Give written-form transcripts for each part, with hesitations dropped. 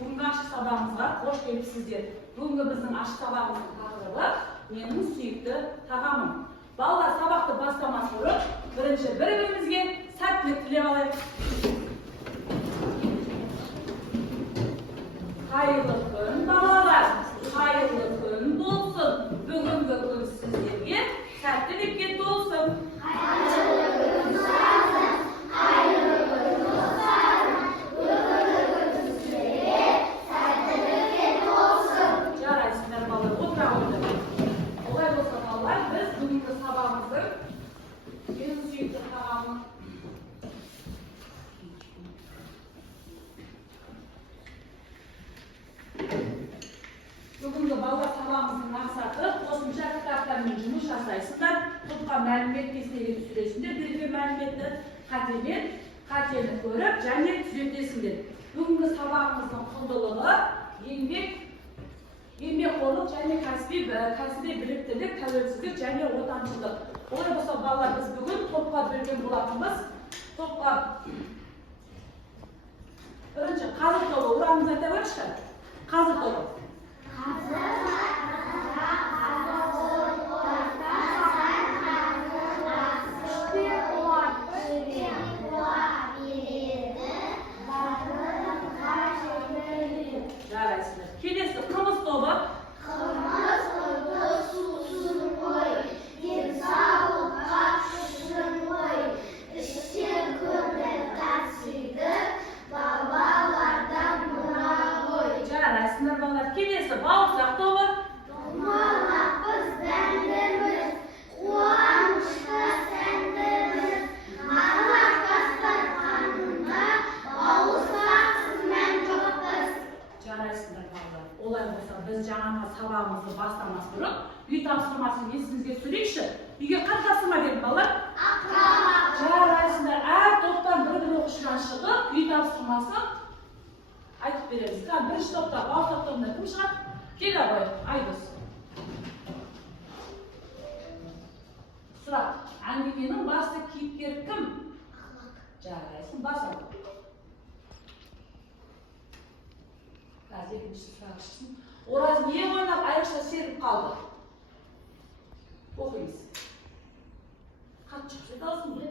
Бүгінгі ашық сабағымызға қош келіпсіздер. Бүгінгі біздің ашық сабағымыздың тақырыбы менің сүйікті тағамым. Балалар, сабақты бастамас бұрын бірінші бір-бірімізге сәттілік тілеп алайық. Қайырлы күн, балалар, қайырлы күн болсын. Бүгінгі күн сіздерге сәттілікке толсын. Бүгінгі балалар сабағымыздың мақсаты қосымша кітаптармен жұмыс жасайсыңдар. Топқа мәлімет кестеге түсіресіңдер. Берген мәліметті қатені көріп және түзетесіңдер. Бүгінгі сабағымыздың құндылығы еңбекқорлық және кәсіби біліктілік, тәуелсіздік және отаншылдық. Олай болса, балалар, біз бүгін топқа бөлген болатынбыз. Топқа бірінші қазық тобы, ұранымызды айта көрші. Қазық тобы. Жарайсыздар. Келесі қымыз тобы. Жарайсыздар, балалар. Келесі бауырсақ тобы. Олай болса, біз жаңағы сабағымызды бастамас бұрын үй тапсырмасын есіңізге түсірейікші. Үйге қай тапсырма бердім, балалар? Жарайсыздар, әр топтан бір оқушыдан шығып, үй тапсырмасын айтып береміз. Бірінші топта, бауырсақ тобында кім шығады? Кел абай, Айдос. Сұрақ, әңгіменің басты кейіпкері кім? Жарайсың, басады. Екінші сұрақ шықсын. Ораз не ойнап айрықша серіп қалды? Оқимыз. Қатты шықсы даусың бі?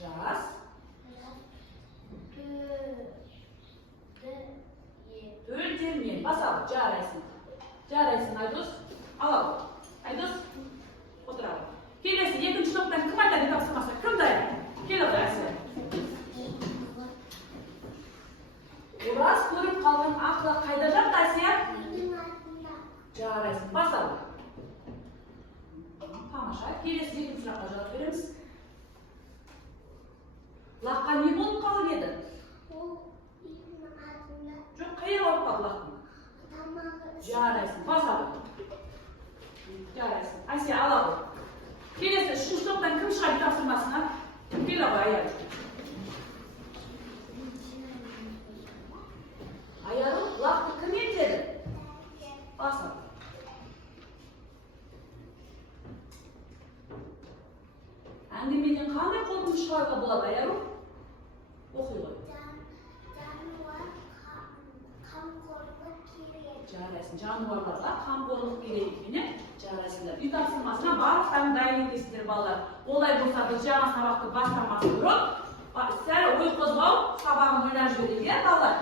Жас. Төл термен. Басал. Жарайсың. Жарайсың, Айдос. Алау. Айдос. Отырау. Келесі, екінші топтан кім айтады тапсырмаса? Кім дайыр? Кел абай, Әсия. Ораз көріп қалған ақылы қайда жатты, Әсия? Жарайсың, басал. Тамаша. Келесі екінші сұраққа жауап береміз. Лаққа не болып қалып еді? Жоқ, қайыр болып қалды лақтың? Жарайсың, басал. Жарайсың. Әсия, алау. Келесі, үшінші топтан кім шығады тапсырмасына? Кел абай, аяр. Аяру, лақты кім етеді? Басыл. Әңгімеден қандай қорытынды шығаруға болады, Аяру? Оқи ғой. Жарайсың, жануарларға қамқорлық керек екен, жарайсыңдар. Үй тапсырмасына барлықтарын дайын етесіздер, балалар. Олай болса, біз жаңа сабақты бастамасын бұрын, сәл ой қозғау, сабағын ойлап жіберейік, балалар.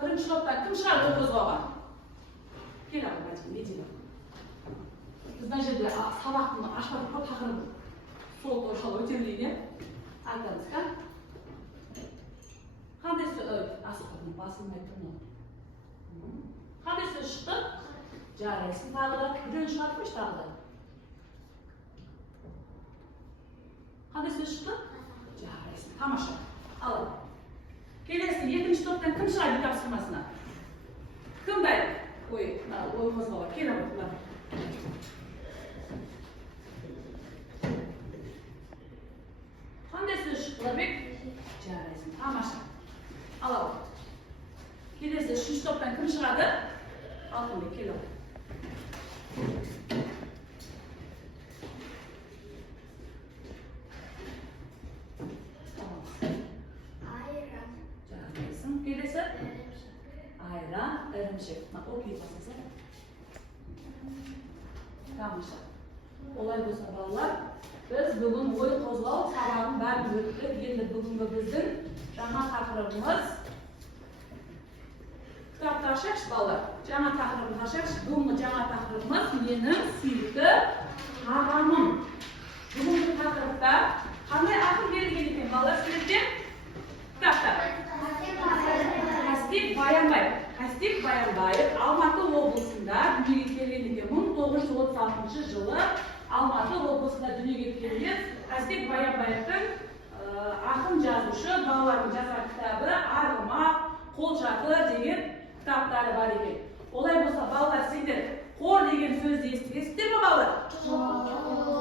Бірінші топтан кім шығады ой қозғауға? Кел абай, бәтім, не деймін? Біз мына жерде сабақтың ашпадық тақырыбы сол туралы өтелейін, айтамыз, қа? Қандай сөз? Асықпадың, басылмай тұрмын. Қандай сөз шықты? Жарайсың, тағы да үрен шығарып тағы да. Қандай сөз шықты? Жарайсың, тамаша. Алып. Келесі, екінші топтан кім шығады тапсырмасына? Кім дайыр? Ой қозғауға, кел абай. Қандай сөз шықты, Ларбек? Жарайсың, тамаша. Алау. Келесі, үшінші топтан кім шығады? Алтынбек, кел абай. ketasiz. Tamosha. Olay bo'lsa bolalar, biz bugun o'y qo'zg'ov sababini bari o'tdik. Endi bugungi bizning жаңа taqdirimiz kitob tashlash bolalar. Жаңа taqdirni tashlash. Bugungi жаңа taqdirimiz mening suyukli tag'amim. Bugungi taqdirda qanday aql berilgan ekan bolalar sizlarga? Kitobda Hasib Bayanbayev Almaty oblastida dunyoga kelgan ekan. 1936-yili Almaty oblastida dunyoga kelgan Hasib Bayanbayevning aql жазушы балалардың жазған kitobi Arg'umoq, Qo'lchaqi degan kitoblari bor ekan. Olay bo'lsa bolalar sizlar qo'r degan so'zni eshitdingizmi bolalar?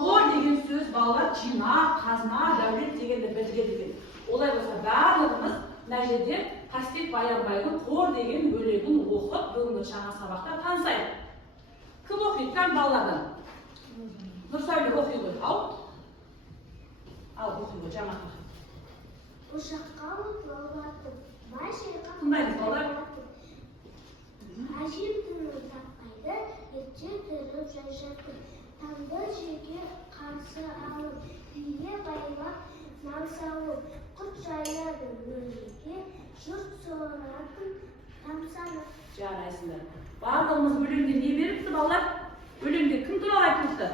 Qo'r degan so'z bolalar jinoq, qazna, davlat deganda bilgan ekan. Olay bo'lsa barligimiz najida Hasib Bayanbayevning qo'r degan o'ligini o'qib, bugungi жаңа sabaqda tanishaylik. Kim o'qiyotgan bolalardan? Nursoyli o'qiydi. Al o'qiydi жаңа. Uşaqqa otlattım. Tındayız bolalar. Ajib tünü tapmaydı, etçe tırıp şaşattım. Tandır şeker qarşı alım, iye baymak nam savum. Kurt çayladı bölgeki, şurt soğanatım tamsanı. Жарайсыңдар. Барлығымыз өлеңде не беріпті балалар? Өлеңде кім туралы айтылды?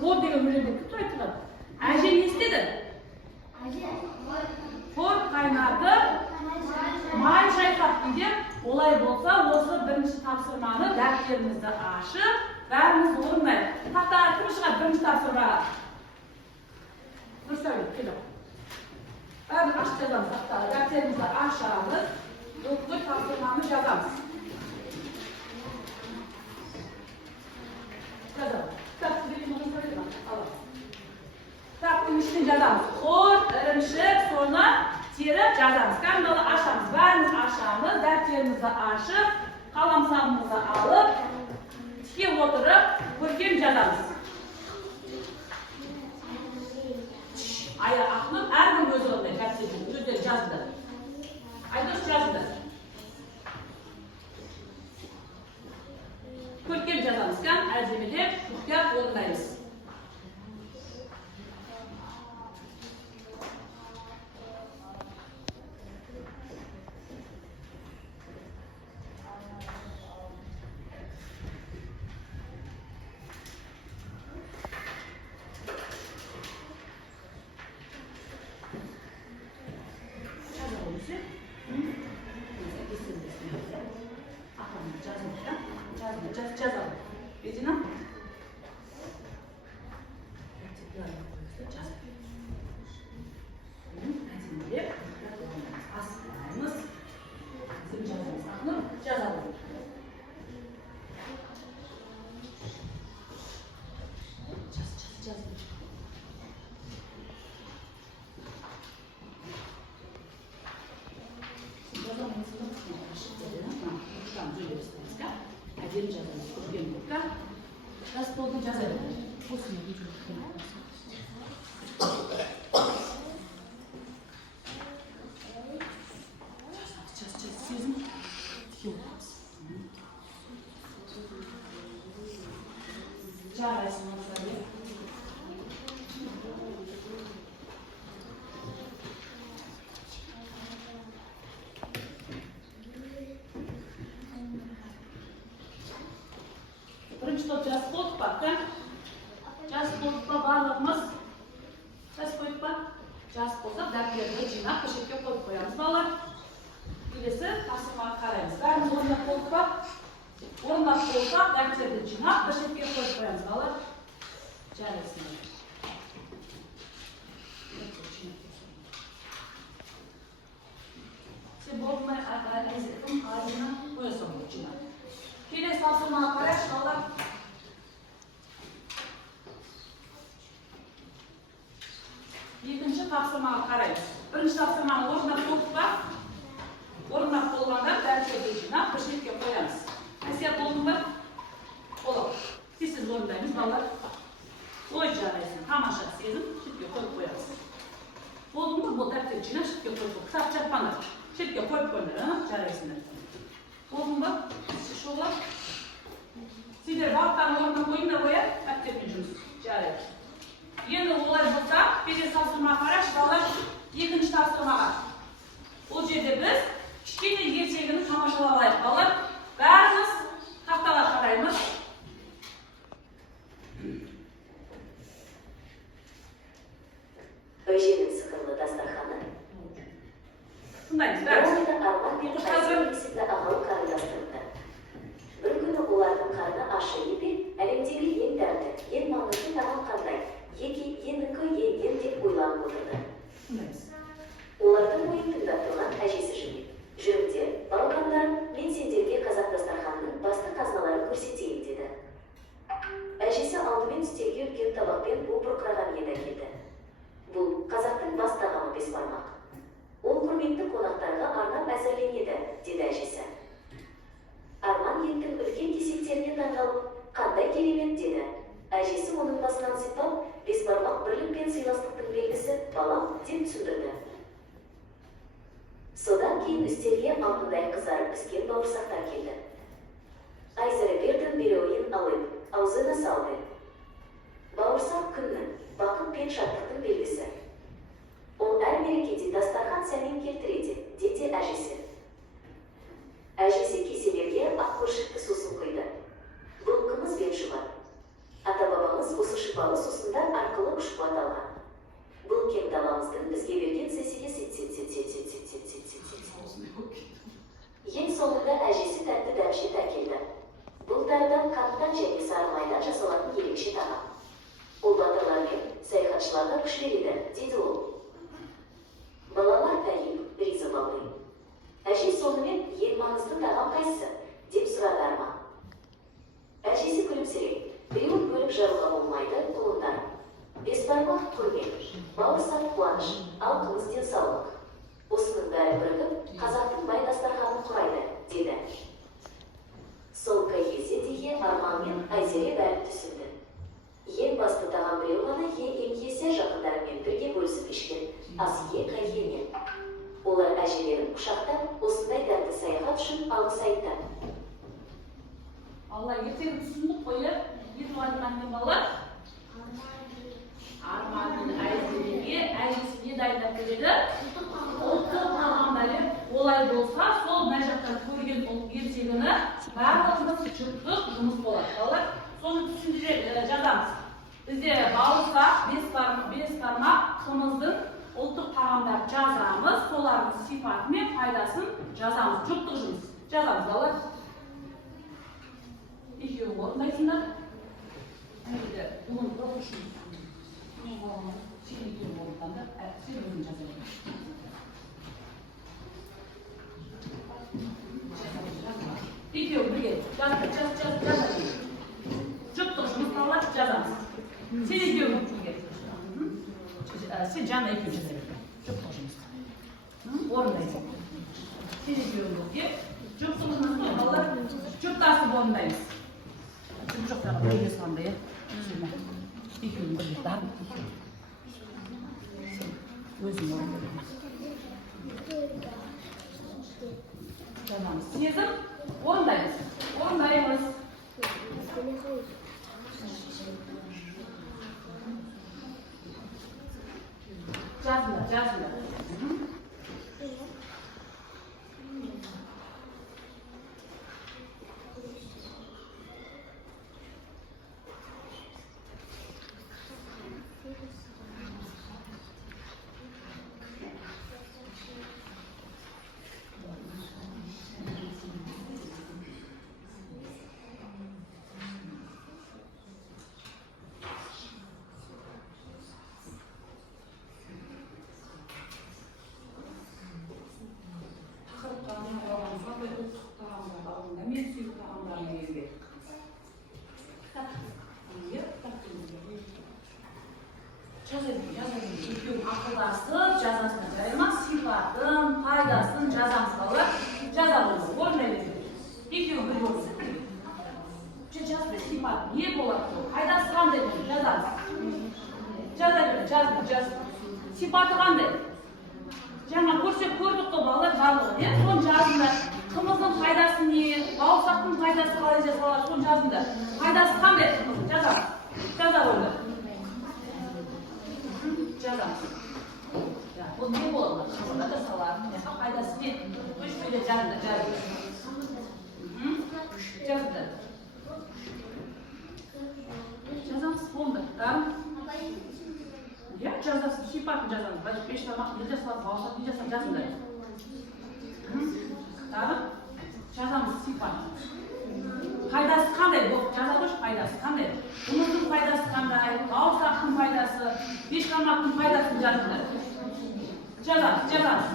Қор деген өлеңде кім туралы айтылды? Әже не істеді? Қор қайнады, май шайқап деген. Олай болса, осы бірінші тапсырманы дәптерімізді ашып, бәріміз орындайық. Тақтаға кім шығады бірінші тапсырмаға? Нұрсәуле, келіп. Бәріміз ашып жазамыз тақтаға. Дәптерімізді ашамыз. Doktor topshirmani yazamiz. Yazamiz. Kitobning ishini yazamiz. Qo'rt, irimshik, sonra terib yazamiz. Qanday ashamiz? Barimiz ashamiz, daftarimizni ochib, qalamsabimizni olib, tikib o'tirib, ko'rkam yazamiz. Aya aqlim har kim o'zi o'rnida daftarni o'zlari yozdi. Aydosh yazdi. Ko'rkam yazamizkan, arzimideb, tuxtab o'rnaymiz. Жазalım. Bedina. Asıllarımız. Bizim yazımız. Yazalım. Yaz. Один жазамыз, көрген болса, жас болды жазады. Осыны бүйтіп жаз, сезім. Жарайсың олсады. Birinchi top jaz qo'yib jaz qo'yib bарлығымыз jaz qo'yib jaz bo'lsa daftarga jinoq po'shetga qo'yib qo'yamiz bolalar. Kelesi taqsimga qaraymiz. Barimiz o'rnab qo'yib bo'lsa daftarga jinoq po'shetga qo'yib qo'yamiz bolalar. Jaraysiz. Siz bo'lmay azizim hozirni qo'yasan jinoq. Kelesi taqsimga qarash bolalar. Ikkinchi taqsimga qaraymiz. Birinchi taqsimani o'rnab qo'yganda daftarga jinoq po'shetga qo'yamiz. Nasiya bo'ldimi? Bo'ldi. Siz o'rnaymiz bolalar. Qo'y jaraysin. Tomosha sezib, shitga qo'yib qo'yamiz. Bo'ldimi? Bu daftarga jinoq shitga qo'yib, kitob chapani shitga qo'yib qo'yinglar, jaraysinlar. Bo'ldi. Sizler balttan orna koyun da koyar, aktifli жұмыс. Жарайды. Енді олай болса, берер тапсырма қараш, балалар екінші тапсырмаға. Ол жерде біз кішкене ертегіні тамашалап алайық. Балалар, бәріміз тақтаға қараймыз. Өженің сықырлы дастарханы. Тыңдаймыз, бәріміз. Оларда арман мен Айзер есімді ағалы қарындастырыпты. Bir күні олардың қарны ашы епе, әлемдегі ең дәрді, ең маңызды тағам қандай, енікі ең деп ойланып отырды. Олардың ойын тыңдап тұрған әжесі жымет. Жүріңдер, балапандарым, мен сендерге қазақ дастарханының басты қазыналарын көрсетейін деді. Әжесі алдымен үстелге үлкен табақпен бұл бұрқыраған ет әкелді. Бұл қазақтың бас тағамы бесбармақ. Ол құрметті қонақтарға арнап әзірленеді, деді әжесі. Арман еттің үлкен кесектеріне таңғалып, қандай керемет деді. Әжесі оның басынан сипап, бесбармақ бірлік пен сыйластықтың белгісі балам деп түсіндірді. Содан кейін үстелге алтындай қызарып піскен бауырсақтар келді. Айзері бердің береуін алып, аузына салды. Бауырсақ күннің, бақыт пен шаттықтың белгісі. Ол әр мерекеде дастархан сәнін келтіреді, деді әжесі. Әжесі кеселерге ақ көршікті сусын құйды. Бұл қымыз бен шұбат. Ата-бабамыз осы шипалы сусындар арқылы күш-қуат алған. Бұл кең даламыздың бізге берген сесіге Ең соңында әжесі тәтті дәмшет әкелді. Бұл тарыдан қанттан және сары майдан жасалатын ерекше тағам. Ол батырлар мен саяхатшыларға күш береді, деді ол. Балалар тәйіп, риза болды. Әже сонымен ең маңызды тағам қайсы, деп сұрады Арман. Әжесі күлімсіреп, біреуін бөліп жаруға болмайды, ұлындар. Бесбармақ құрмет, бауырсақ қуаныш, ал қымыз денсаулық. Осының бәрі бірігіп, қазақтың бай дастарханын құрайды, деді. Сол кезде Арман мен Айзере бәрін түсінді. Ең басты тағам біреу ғана ең есе жақындарымен бірге бөлісіп ішкен ас қайемен. Олар әжелерін құшақтап, осындай дәмді саяхат үшін алғыс айтты. Алла ертегі түсіндік қойып, ертіп айтқанмен балалар. Арманның Айзереге әжесі не дайындап береді? Ұлттық тағамдары олай болса, сол мына жақтан көрген ертегіні барлығымыз жұптық жұмыс болады. Балалар, соны түсіндіре жазамыз. Бізде бауырсақ, бесбармақ, қымыздың ұлттық тағамдар жазамыз, солардың сипаты мен пайдасын жазамыз. Жұптық жұмыс. Жазамыз, балалар. Екеуі орындайсыңдар. Әйелді ұлын оқушын. Сен екеуі орындаңдар, сен өзің жазайын. Екеуі бірге жазайын. Жұптық жұмыс балалар жазамыз. Сен екеуі бірге. Сен жаңа екеуі жазайын. Жұптық жұмыс. Орындайсың. Сен екеуі бірге. Жұптық жұмыс балалар жұптасып орындаймыз. Жұптақтарға бірге сондай. Екеуін бірге дарып. Өзім орындаймын. Жазамыз. Сезім орындаймыз. Орындаймыз. Жазыңдар. Мен сүйіп тағамдарына келбек. Жазайын. Екеуін ақылдасып, жазасына жаймақ, сипатын, пайдасын жазамыз балалар. Жазамыз, орындаймыз. Екеуін бір орындаймыз. Жазды, сипаты не болады? Пайдасы қандай болады? Жазамыз. Жазды. Сипаты қандай? Жаңа көрсек көрдік қой балалар барлығы, соны жазыңдар. Kımızın faydası ne? Bağırsaqның faydası қалай жасалады? Соны жазыңдар. Пайдасы қандай кымыздың? Жазамыз. Жаза қойыңдар. Жазамыз. Бұл не болады? Кымызда жасалады. Пайдасы не? Көшпелі жазыңдар, жазыңдар. Жазыңдар. Жазамыз, болды. Ya жазасың, сипатын жазамыз. Бәлкі пеш тамақ не жасалады, bağırsak не жасалады, жазыңдар. Тағы жазамыз сипат. Пайдасы қандай? Жаза қойшы, пайдасы қандай? Қымыздың пайдасы қандай? Bağırsақтың пайдасы, бешқармақтың пайдасын жазыңдар. Жазамыз, жазамыз.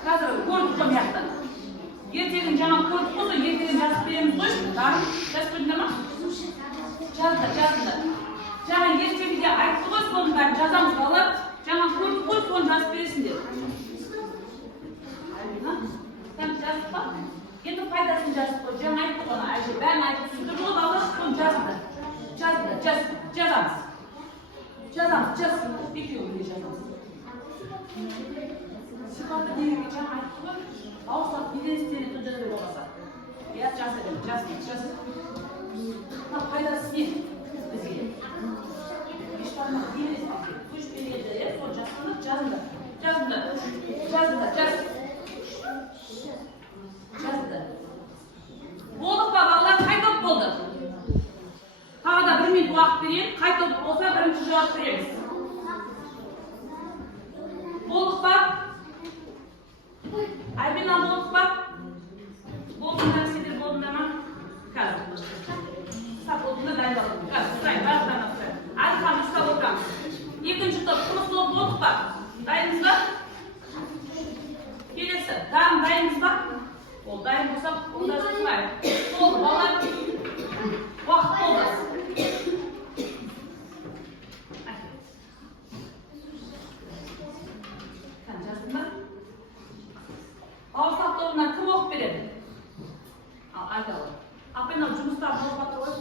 Қазір көрдік қой мияқтан. Ертегін жаңа көрдік қой, ертегін жазып береміз ғой. Дарым, жазып көрдіңдер ма? Жазыңдар, жазыңдар. Жаңа ертегіде айтты ғой, соның бәрін жазамыз балалар. Жаңа көрдік қой, соны жазып бересіңдер. Сен жазып па? Енді пайдасын жазып қой. Жаңа айтты ғой, әже бәрін айтып түсіндір ғой, балалар, соны жазыңдар. Жазыңдар, жазамыз. Жазамыз, екеуінде жазамыз. Сипаты дегенге жаңа айтты ғой, bağırsak бедерістері түрлері болмаса. Я жаздым. Пайдасы не? Бізге. Ешбармақ бедеріс бізге. Көш береді, сол жазыңдар. Жазыңдар. Болдық па, балалар, қай топ болды? Тағы да 1 минут уақыт берейін. Қай топ болса бірінші жауап береміз. Болдық па? Альбина болдық па? Болдыңдар, сендер болдыңдар ма? Қазір. Сап болдыңдар, дайындалдым. Қазір, сұрайын, барлықтарына сұрайын. Әлхан, ұстап отырамыз. Екінші топ, қымыз болдық па? Дайынбыз ба? Келесі, дайын дайынбыз ба? Ол дайын болса, онда сұрайын. Болды, балалар. Уақыт болды. Bağırsak тобынан кім оқып береді? Ал, айталы. Апайнау жұмыстар болып жатыр ғой?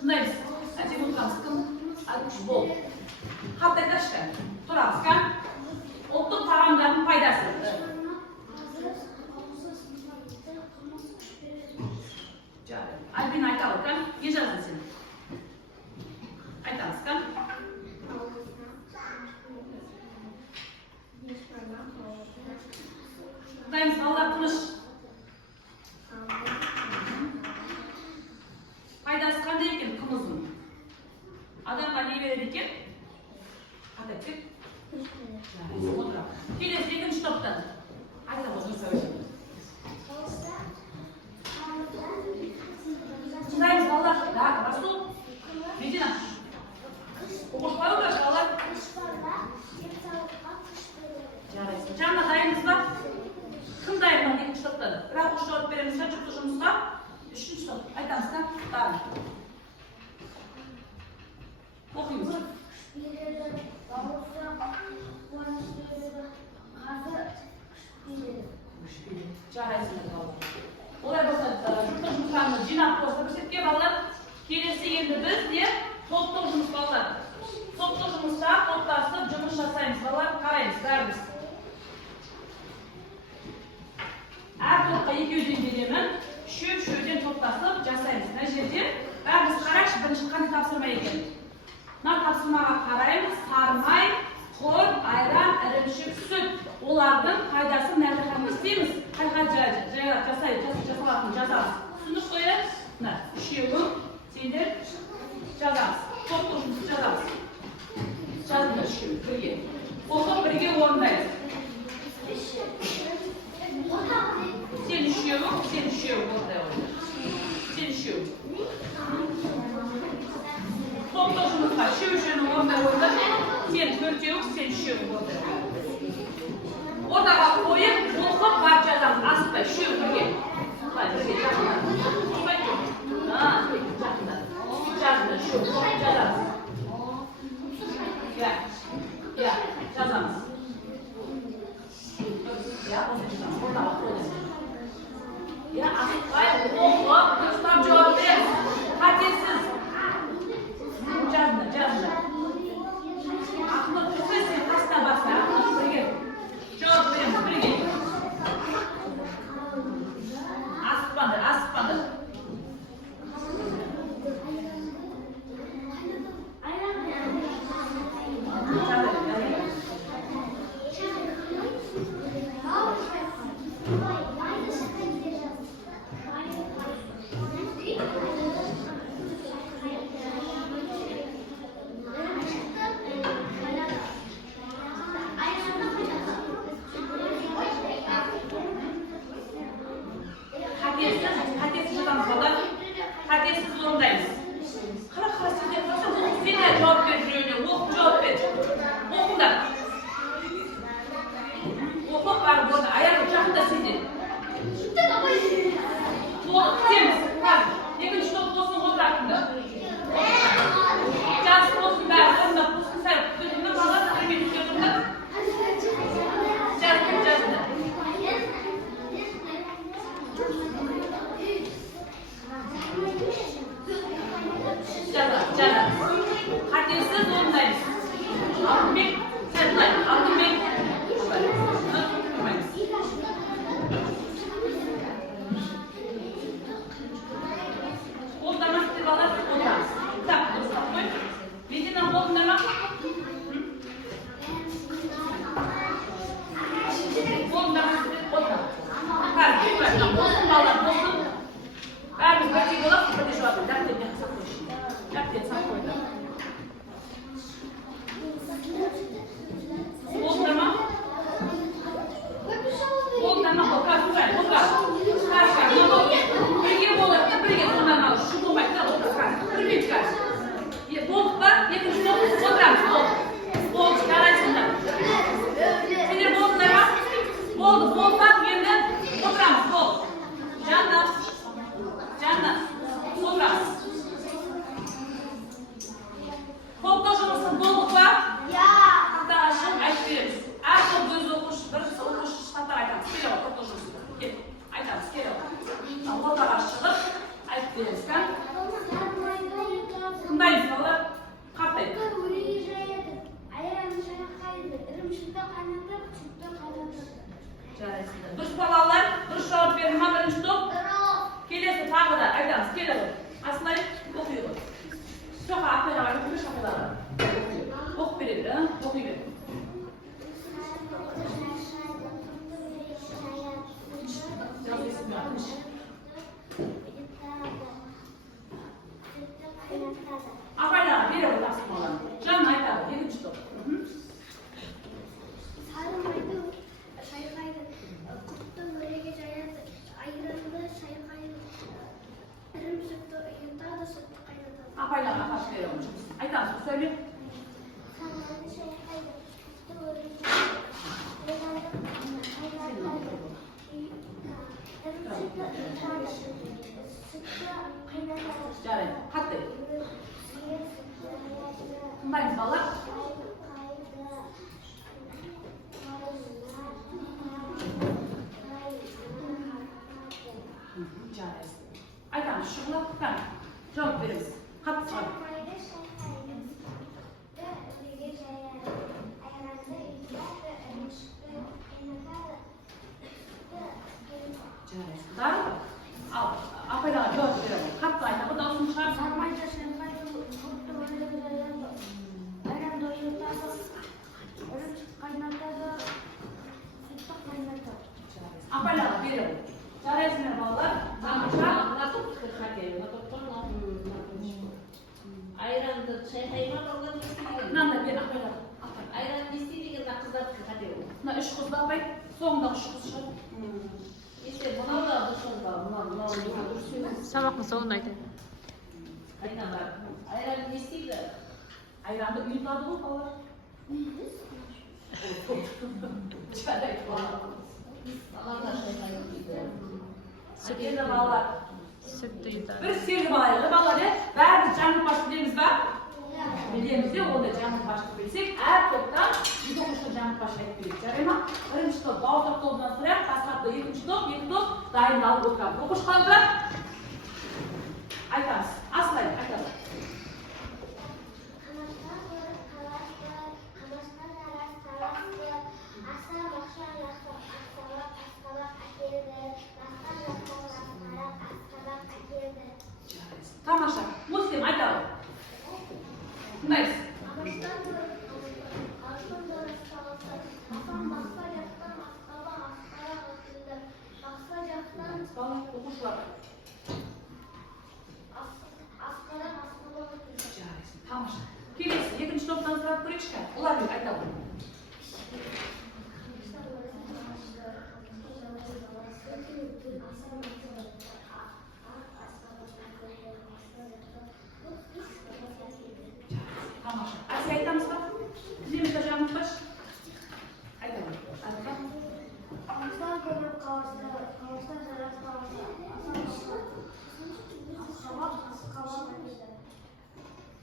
Тыңдаймыз. Әтек отырамыз. Кім? Айтушы бол. Хат айташы. Тұрамыз, кәм? Ұлттық тағамдардың пайдасы. Альбина айталы, кәм? Не жаздың сен? Айтамыз, кәм? Тыңдаймыз, балалар, тыныш. Пайдасы қандай екен қымыздың? Адамға не береді екен? Қандай екен? Келесі екінші топтан. Айта отырса өшін. Тыңдаймыз, балалар. Да, Расул. Медина. Оқытпай отыраш, балалар. Жарайсың. Жаңа дайынбыз ба? Кім дайыннан екінші топтады? Бірақ үш жауап береміз ба? Жүкті жұмысқа? Үшінші топ. Айтамыз да? Дайын. Оқимыз. Жарайсыңдар балалар. Олай болса, жүкті жұмыстарымыз жинап болса көрсетке балалар. Келесі енді біз не? Топтық жұмыс балалар. Топтық жұмыста топтасып жұмыс жасаймыз балалар. Қараймыз бәріміз. Әр топқа екеуден беремін, үшеуден топтасып жасаймыз. Мына жерде бәріміз қарайықшы, бірінші қандай тапсырма екен. Мына тапсырмаға қараймыз, сары май, құрт, айран, ірімшік, сүт. Олардың пайдасын нәтижесін істейміз. Қай-қай жасалатын жазамыз. Түсініп қоямыз. Мына үшеуің сендер жазамыз. Топтық жұмысты жазамыз. Жазыңдар үшеуің бірге. Оқып бірге орындаймыз. Сен үшеуің орындай ойна. Сен үшеуің. Топтық жұмысқа үшеуін орындай ойна. Сен төртеуің, сен үшеуің орындай ойна. Ортаға қойып, оқып бар жазамыз. Асықпай, үшеуің бірге. Қалай, бірге жазыңдар. Осылай жоқ. Жақында. Жазыңдар, үшеуің жазамыз. Yazamız. Ya, o zaman burada bak, öyle. Ya, dostlar cevap ver. Hadisiz. Canlı. Aklına tüfesin, hasta basa. Cevap verin, bir gel. Aspadı. Hadisiz zorundayız. Kara siz de varsa bu size cevap veriyor. Oku cevap ver. Oku da. Oku var burada. Ayak uçakı da sizin. Oku temiz. Bak. Yakın şu olsun o tarafında. Cansın olsun ben. Onunla olsun sen. Gözümden bağlar. Bir gün gözümden. Cansın. Canım. Hadisiz zorundayız. Altın bek, sen de altın bek. Oldu ama sırvalar olmaz. Tak, koy. Bizden oldu ama. Oldu ama olmaz. Kalbi var. Olsun bağlar, olsun. Ben bir bakayım ola, bir şu an. Dert edin, saklaşın. Dert edin, saklaşın. Oldu ama bakar, bakar. Kaç, bir gibi olur, bir gibi ondan al. Şu bulmakta olur, kaç. Bir gibi kaç. Bol var, yakın şu oturam, bol arasında. Şimdi bol var, yeniden oturam, bol. Canlar, oturam. Bol taşımasın, bolluk var. Hatta aşın, ayıp Arka göz okuş, birisi okuş, hatta aytamiz. Kele bak, to'xtashimiz. Kel, aytamiz, kele bak. Fotoğraf chiqib, aytib berasizlar. Qundaysiz, bolalar? Qattaydi. Jaraysiz. Durush bolalar, durush javob bering. Birinchi to'p. Kelasi tag'ida aytamiz, kele bak. Aslida o'qiydi. Shoqa apaylar, o'qish shoqalari. O'qib beradi, o'qiydi. Apaylar, beri olasın olan. Canım aytadı, birinci top. Apaylar, apaylar beri olmuş. Aytadı, söyle. Jarayın, hadi. Qundaysiz bolalar? Jaraysiz. Aytamiz, shughullanib, javob beramiz. Qattiq sol. Jaraysiz. Darmi? Al, apaylar javob beraman. Qattiq aytaman, dovusini chiqarib. Apaylar beraman. Jaraysizlar bolalar. Ayrandı çayxayma bo'lgan Nanda ber apaylar. ayran isteydigan qizlar qatıyor. Mana 3 qiz apay, so'ngda 3 qiz chiqadi. İşte buna da dışında buna Sabahın sonunda aytadi. ayranlar. Ayran isteydi. Ayranni uyutadi u bolalar. Chaday bolalar. Allah'tan çayxayma deydi. Endi bolalar. Süt yutadi. Bir sevgi bolalar, bolalar, bari canli boshlaymiz va Bilemiz de onda жаңылып başlık bilsek, her toptan 100 оқушы жаңылып başlayıp bildik. Жарай ма? Birinci top Бауырсақ тобынан сұрайық, Асхатты екінші топ, екі топ дайындалып отырады. Оқушы қалдырады. Айтамыз. Асылай, айтамыз. Тамаша. Муслим, айталım. Тыңдаймыз. Оқушылар. Тамаша. Келесі, екінші топтан сұрап көрейікші. Олар деп айталым. Тамаша. Асия айтамыз ба? Тіземізді жаңылтпаш. Айтамын.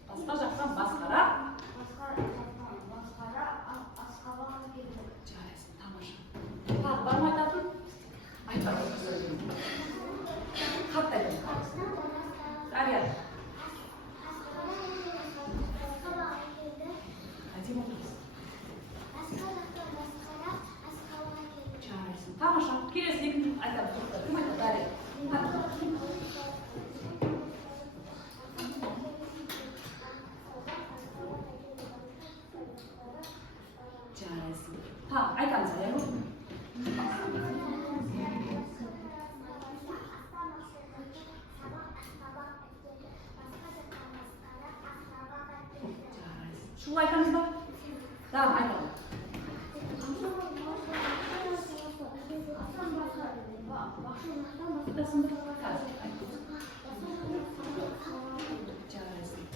Басқа жақтан басқара. Жарайсың, тамаша. Тағы бар ма айтатын? Айтамын. Қатты айтамын. Дария. Әдемі отырсың. Жарайсың. Тамаша. Келесі екінші айтамын. Кім айтады? Дария. Жарайсың. Tamam, айтамыз, аяқ. Шулай айтамыз ба? Tamam, айтамыз.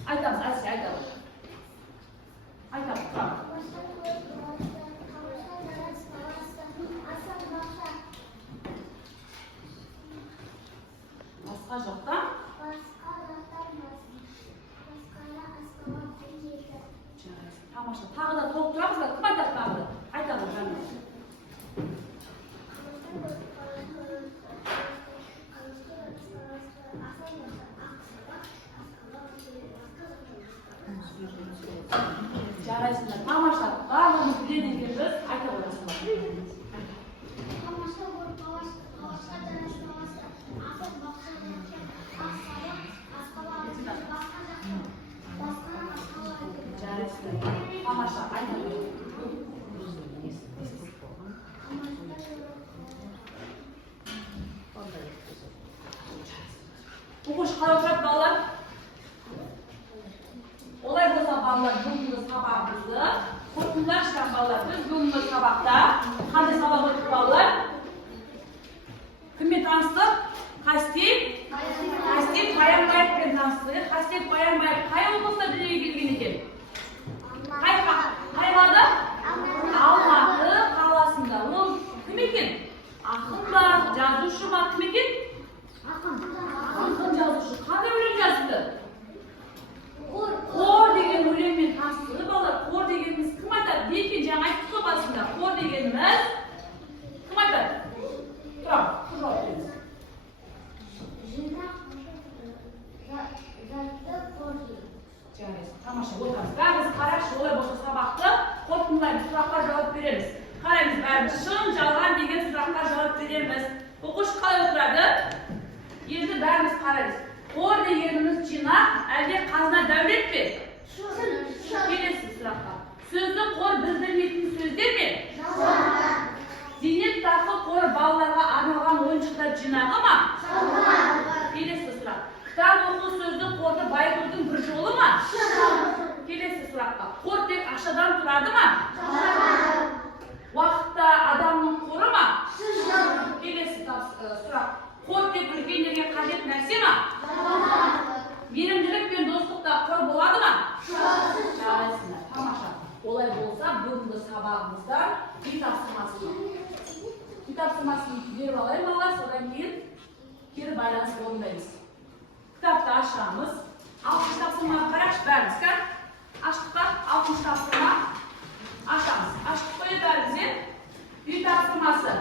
Айтамыз, Асия, айтамыз. Айтамыз, tamam. Басқа жақтан? Жарайсың. Тамаша. Тағы да толып тұрамыз ба? Кім айтады тағы да? Айтады жаңа. Жарайсыңдар. Тамаша. Барлығымыз біледі екенбіз. Айта қоясыңдар. Тамаша, айта қоясыңдар. Оқушы қалай отырады балалар? Олай болса балалар бүгінгі сабағымызды қорытындылайықшы балалар. Біз бүгінгі сабақта қандай сабақ өттік балалар? Кіммен таныстық? Қастек Баянбаевпен таныстық. Қастек Баянбаев қай облыста дүниеге келген екен? Қай қалада? Алматы қаласында. Ол кім екен? Ақын ба, жазушы ма, кім екен? Ақын жазушы. Қандай өлең жазды? Қор деген өлеңмен таныстырды балалар. Қор дегеніміз кім айтады? Екен жаңа айтып қой басында. Қор дегеніміз кім айтады? Тұрам, жауап беріңіз. Жарайсың. Тамаша, отырамыз. Бәріміз қарайықшы, олай болса сабақты қорытындылаймыз, сұраққа жауап береміз. Қараймыз, бәріміз шын, жалған деген сұраққа жауап береміз. Оқушы қалай отырады? Енді бәріміз қараймыз. Қор дегеніміз жинақ, әлде қазына дәулет пе? Келесі сұраққа. Сөзді қор білдірмейтін сөздер ме? Зейнетақы қор балаларға арналған ойыншықтар жинағы ма? Келесі сұрақ. Кітап оқу сөзді қорды байытудың бір жолы ма? Келесі сұраққа. Қор тек ақшадан тұрады ма? Уақытта адамның қоры ма? Келесі сұрақ. Қор тек үлкендерге қажет нәрсе ма? Мейірімділік пен достықта қор болады ма? Жарайсыңдар. Тамаша. Олай болса, бүгінгі сабағымыздан үй тапсырмасын беріп алайын балалар, содан кейін кері байланыс орындаймыз. Кітапты ашамыз. Алтыншы тапсырманы қарайықшы бәріміз. Açtık da 60 tapsırma açamız. Açtık koyu bölümümüzün bir tapsırması.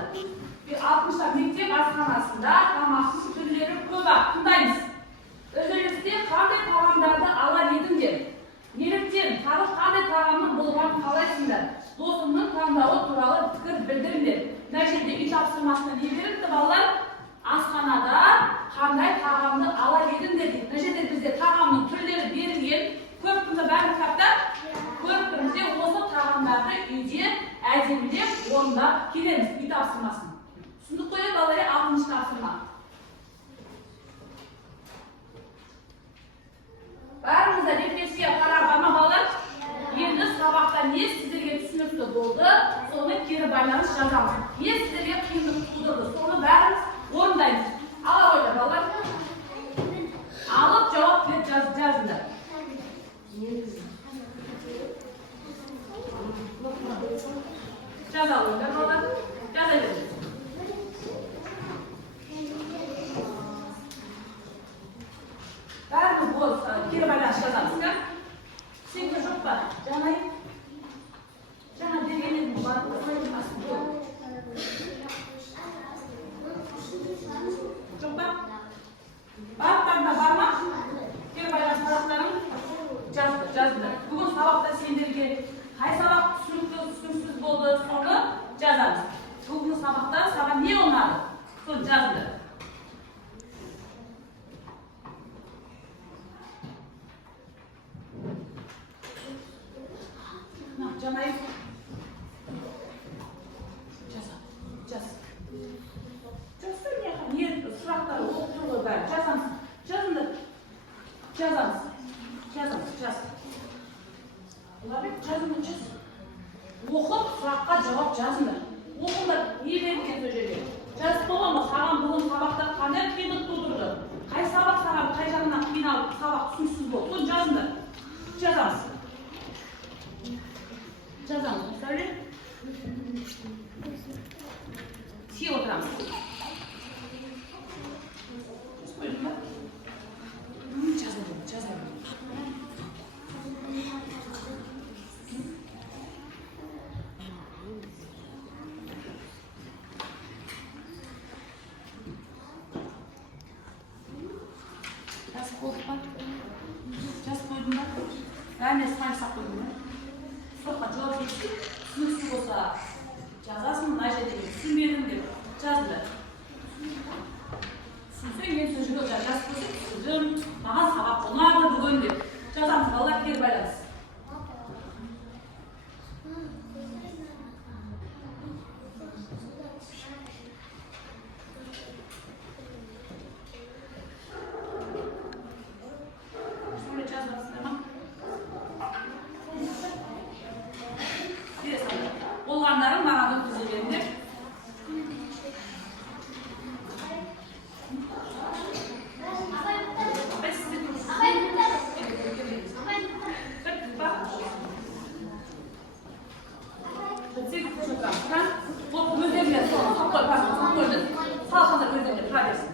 Bir 60'ta mektep asxonasida tamoqni turlari ko'p tundaymiz. O'zingizga qanday taomlarni alar yedim deb. Nechun tag'in qanday taomni bo'lganini qaysizlar? Do'stimning tanlovi turali fikr bildiringlar. Najida uy topshirmasini beribdi bolalar. Asxonada qanday taomni alar yedim dedik. Najida bizga taomning turlari berilgan. Ko'p kunda bari katta. Ko'p kunda o'sha taomlarni uyga ajinlab o'rnab kelamiz uy topshirmasini. Shuni qo'yib bolalar 60 topshirma. Barımızda depresiya qarab barma bolalar. Endi sabaqda ne sizlarga tushunarli bo'ldi, so'ni keri baylanish yazamiz. Ne sizlarga qiyinlik tug'dirdi, so'ni barimiz o'rindaymiz. Aloyda bolalar. Alib javob berib yozinglar. Yozinglar bolalar. Yozinglar. Barimiz bu keri baylanish yazamiz-ku. Sen de çok var. Canayım. Cana degenin bu var. Çok bak. Baklarında barma. Kere bayram sabahlarım yazdı. Bugün sabahta sendirge hay sabah sürümsüz oldu sonra yazarız. Bugün sabahta sabah niye onları? Sonra yazdı. Canayım. Caz. Söyle ya. Niye sırakları okuduğu da cazamız. Caz. Olabilir cazını caz. Okup sırakka cevap cazını. Okulda niye verdiğini söyleyecek. Caz boğama sağam bulun sabahta kaner kıyılık doldurdu. Kay sabah sağam kay canına kıyın alıp sabah suysuz oldu. Cazını. Cazamız. Cazamız. Söyle. Siyah oturamız. Buyurun bak. Cazalım. Caz koydum bak. Ben de sarımsak koydum. Sohbet cevap geçti. Sınırsız olsa cazasını Najde dedi. Sürmeyelim dedi. Cazdı. Sürsen yeni sözcüğü olacak. Caz koyduk. Sözüm daha sabah onlar da bugün dedi. Cazamız Allah geri baylarız. Şöyle cazlasın hemen. Olanların bana düzeyinde. Ben size bu gözlemle çok koydun. Salçada gözlemle pradesi.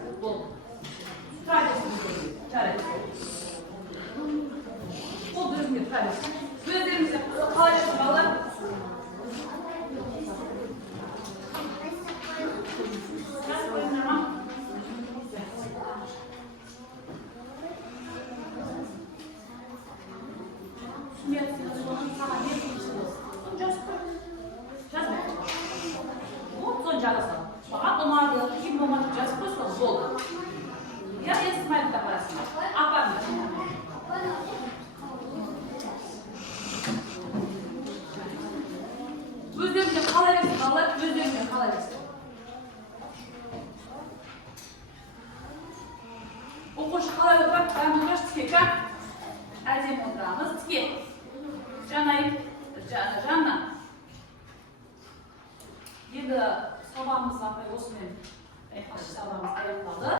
Pradesi gözlemle. O gözlemle pradesi. Gözlemimize kalayası bağlar. Fakat onlar da kim olmak için zor. Ya İsmail de parasını. Aparmıyor. Gözlerimde kalayası, gözlerimde kalayası. O koşu kalayası bak, ben bunu tükeken. Ercem oturağımız tüke. Canayım, canla. Bir de sabahımız var, Osman. Sabahımız ayaklandı.